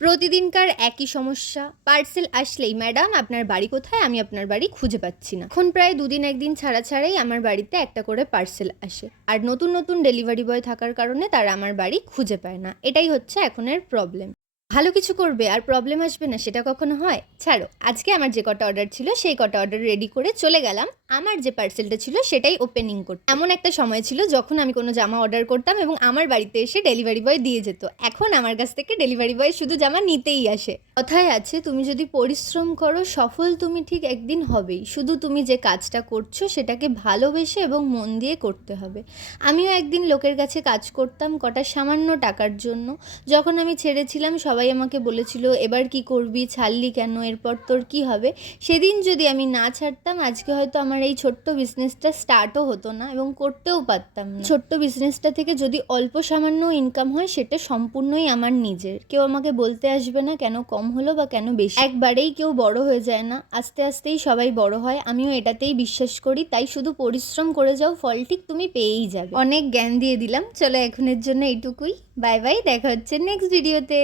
প্রতিদিনকার একই সমস্যা, পার্সেল আসলেই ম্যাডাম আপনার বাড়ি কোথায়, আমি আপনার বাড়ি খুঁজে পাচ্ছি না। এখন প্রায় দুদিন একদিন ছাড়া ছাড়াই আমার বাড়িতে একটা করে পার্সেল আসে, আর নতুন নতুন ডেলিভারি বয় থাকার কারণে তারা আমার বাড়ি খুঁজে পায় না। এটাই হচ্ছে এখনের প্রবলেম। ভালো কিছু করবে আর প্রবলেম আসবে না, সেটা কখনো হয়? ছাড়ো, আজকে আমার যে কটা অর্ডার ছিল সেই কটা অর্ডার রেডি করে চলে গেলাম আমার যে পার্সেলটা ছিল সেটাই ওপেনিং করতে। এমন একটা সময় ছিল যখন আমি কোনো জামা অর্ডার করতাম এবং আমার বাড়িতে এসে ডেলিভারি বয় দিয়ে যেত। এখন আমার কাছ থেকে ডেলিভারি বয় শুধু জামা নিতেই আসে। কথায় আছে, তুমি যদি পরিশ্রম করো সফল তুমি ঠিক একদিন হবেই, শুধু তুমি যে কাজটা করছো সেটাকে ভালোবেসে এবং মন দিয়ে করতে হবে। আমিও একদিন লোকের কাছে কাজ করতাম কটা সামান্য টাকার জন্য। যখন আমি ছেড়েছিলাম সবাই আমাকে বলেছিল, এবার কি করবি, ছাড়লি কেন, এরপর তোর কি হবে? সেদিন যদি আমি না ছাড়তাম আজকে হয়তো আমার এই ছোট্ট বিজনেসটা স্টার্টও হতো না এবং করতেও পারতাম না। ছোট্ট বিজনেসটা থেকে যদি অল্প সামান্য ইনকাম হয় সেটা সম্পূর্ণই আমার নিজের, কেউ আমাকে বলতে আসবে না কেন কম হলো বা কেন বেশি। একবারেই কেউ বড় হয়ে যায় না, আস্তে আস্তেই সবাই বড় হয়। আমিও এটাতেই বিশ্বাস করি, তাই শুধু পরিশ্রম করে যাও, ফল ঠিক তুমি পেয়েই যাবে। অনেক জ্ঞান দিয়ে দিলাম, চলো এখনের জন্য এইটুকুই। বাই বাই, দেখা হচ্ছে নেক্সট ভিডিওতে।